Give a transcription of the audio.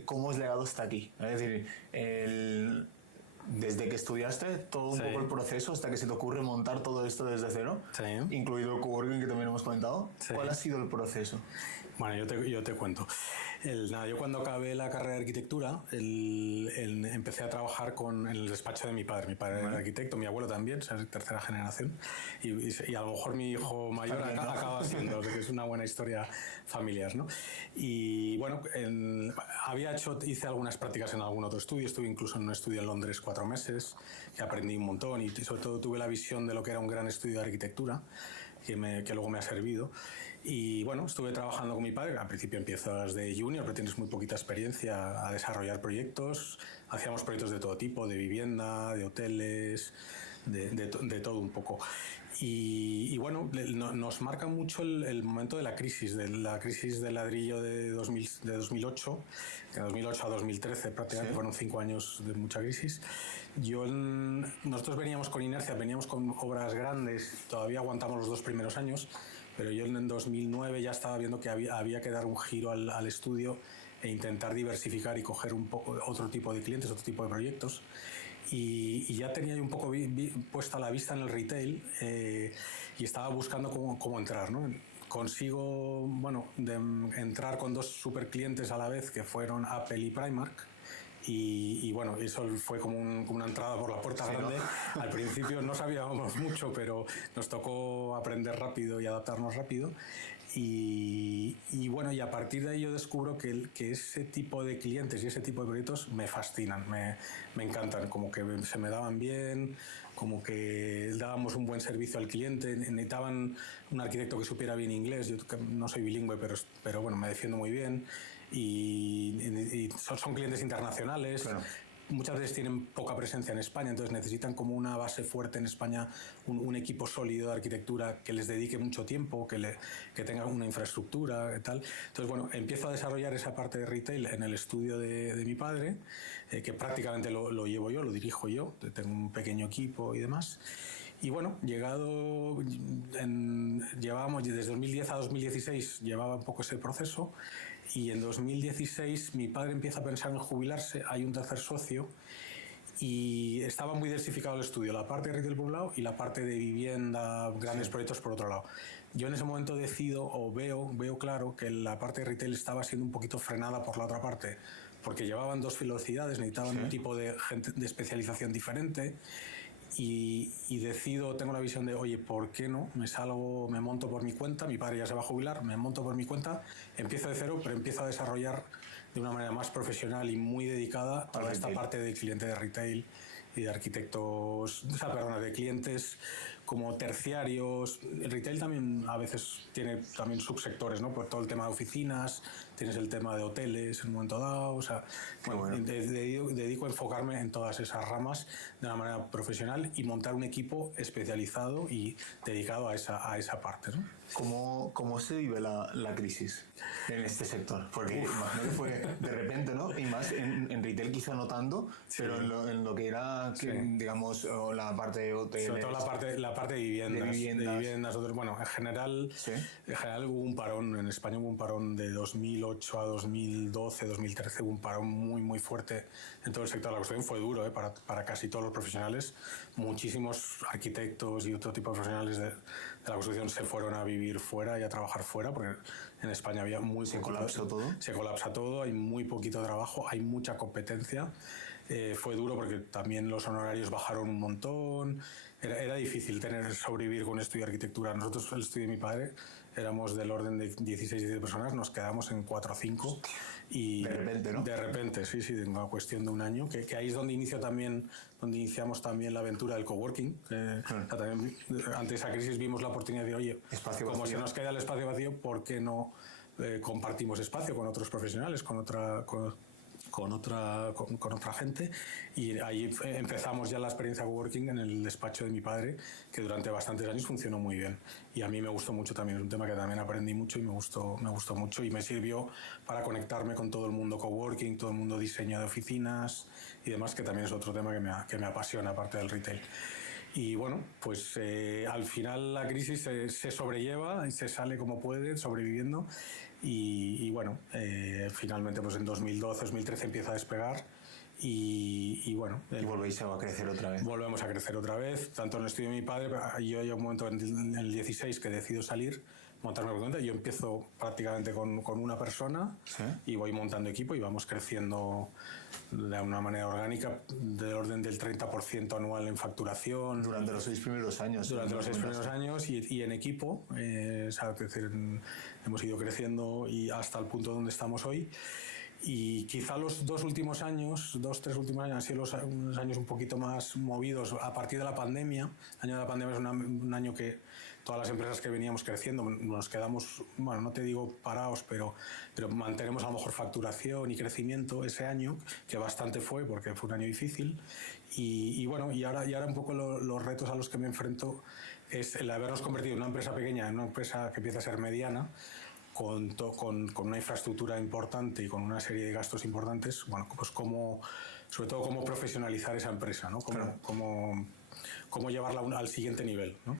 cómo has llegado hasta aquí. Es decir, desde que estudiaste, todo un poco el proceso hasta que se te ocurre montar todo esto desde cero, incluido el coworking que también hemos comentado. ¿Cuál ha sido el proceso? Bueno, yo te cuento. Yo cuando acabé la carrera de arquitectura, empecé a trabajar en el despacho de mi padre. Mi padre era arquitecto, mi abuelo también, o sea, tercera generación. Y a lo mejor mi hijo mayor acaba siendo, que es una buena historia familiar, ¿no? Y bueno, hice algunas prácticas en algún otro estudio. Estuve incluso en un estudio en Londres 4 meses, que aprendí un montón y sobre todo tuve la visión de lo que era un gran estudio de arquitectura, que luego me ha servido. Y bueno, estuve trabajando con mi padre. Al principio empiezas de junior, pero tienes muy poquita experiencia a desarrollar proyectos. Hacíamos proyectos de todo tipo, de vivienda, de hoteles, de todo un poco. Y bueno, nos marca mucho el momento de la crisis del ladrillo de 2008, que de 2008 a 2013 prácticamente fueron 5 años de mucha crisis. Nosotros veníamos con inercia, veníamos con obras grandes, todavía aguantamos los 2 primeros años, pero yo en 2009 ya estaba viendo que había que dar un giro al estudio e intentar diversificar y coger un poco otro tipo de clientes, otro tipo de proyectos. Y ya tenía un poco puesta la vista en el retail y estaba buscando cómo entrar, ¿no? Consigo, entrar con 2 super clientes a la vez, que fueron Apple y Primark. Y bueno, eso fue como una entrada por la puerta grande. Al principio no sabíamos mucho, pero nos tocó aprender rápido y adaptarnos rápido. Y bueno, y a partir de ahí yo descubro que ese tipo de clientes y ese tipo de proyectos me fascinan, me encantan, como que se me daban bien, como que dábamos un buen servicio al cliente. Necesitaban un arquitecto que supiera bien inglés. Yo no soy bilingüe, pero bueno, me defiendo muy bien. Y son clientes internacionales. Claro. Muchas veces tienen poca presencia en España, entonces necesitan como una base fuerte en España, un equipo sólido de arquitectura que les dedique mucho tiempo, que tenga una infraestructura y tal. Entonces, bueno, empiezo a desarrollar esa parte de retail en el estudio de mi padre, que prácticamente lo llevo yo, lo dirijo yo, tengo un pequeño equipo y demás. Y bueno, llevábamos desde 2010 a 2016, llevaba un poco ese proceso, y en 2016 mi padre empieza a pensar en jubilarse, hay un tercer socio, y estaba muy diversificado el estudio, la parte de retail por un lado y la parte de vivienda, grandes proyectos por otro lado. Yo en ese momento decido o veo claro que la parte de retail estaba siendo un poquito frenada por la otra parte, porque llevaban 2 velocidades, necesitaban un tipo de especialización diferente. Y decido, tengo la visión de, oye, ¿por qué no? Me monto por mi cuenta, mi padre ya se va a jubilar, me monto por mi cuenta, empiezo de cero, pero empiezo a desarrollar de una manera más profesional y muy dedicada toda esta parte de cliente de retail y de arquitectos, de clientes como terciarios. El retail también a veces tiene también subsectores, ¿no? Por todo el tema de oficinas, tienes el tema de hoteles en un momento dado, o sea, dedico a enfocarme en todas esas ramas de una manera profesional y montar un equipo especializado y dedicado a esa parte, ¿no? ¿Cómo se vive la crisis en este sector? Porque imagino que fue de repente, ¿no? Y más en retail quizá no tanto, pero en lo que era, digamos, la parte de hoteles. Sobre todo la parte de viviendas. Bueno, en general hubo un parón, en España hubo un parón de 2008 a 2012, 2013, hubo un parón muy, muy fuerte en todo el sector de la construcción. Fue duro, para casi todos los profesionales. Muchísimos arquitectos y otro tipo de profesionales de la construcción se fueron a vivir fuera y a trabajar fuera, porque en España había se colapsó todo. Se colapsa todo, hay muy poquito trabajo, hay mucha competencia. Fue duro porque también los honorarios bajaron un montón. Era difícil sobrevivir con un estudio de arquitectura. Nosotros, el estudio de mi padre, éramos del orden de 16 personas, nos quedamos en 4 o 5. Y de repente, ¿no? De repente, sí, en una cuestión de un año, que ahí es donde iniciamos también la aventura del coworking. También, ante esa crisis vimos la oportunidad de, oye, como se nos queda el espacio vacío, ¿por qué no compartimos espacio con otros profesionales, con otra gente? Y ahí empezamos ya la experiencia coworking en el despacho de mi padre, que durante bastantes años funcionó muy bien, y a mí me gustó mucho también. Es un tema que también aprendí mucho y me gustó mucho, y me sirvió para conectarme con todo el mundo coworking, todo el mundo diseño de oficinas y demás, que también es otro tema que me apasiona, aparte del retail. Y bueno, pues al final la crisis se sobrelleva y se sale como puede, sobreviviendo. y bueno, finalmente pues en 2012, 2013 empieza a despegar y bueno... Y volvéis a crecer otra vez. Volvemos a crecer otra vez, tanto en el estudio de mi padre, yo hay un momento en el 16 que decido salir, montarme por cuenta, yo empiezo prácticamente con una persona, ¿Sí? Y voy montando equipo y vamos creciendo de una manera orgánica del orden del 30% anual en facturación. Durante los 6 primeros años. Durante los 6 primeros años y en equipo, es decir, hemos ido creciendo y hasta el punto donde estamos hoy. Y quizá los 2 últimos años, 2-3 últimos años han sido unos años un poquito más movidos a partir de la pandemia. El año de la pandemia es un año que todas las empresas que veníamos creciendo nos quedamos, bueno, no te digo parados, pero mantenemos a lo mejor facturación y crecimiento ese año, que bastante fue porque fue un año difícil. Y bueno, y ahora un poco los retos a los que me enfrento es el habernos convertido en una empresa pequeña en una empresa que empieza a ser mediana, con una infraestructura importante y con una serie de gastos importantes, bueno, pues sobre todo cómo profesionalizar esa empresa, ¿no? Cómo llevarla al siguiente nivel, ¿no?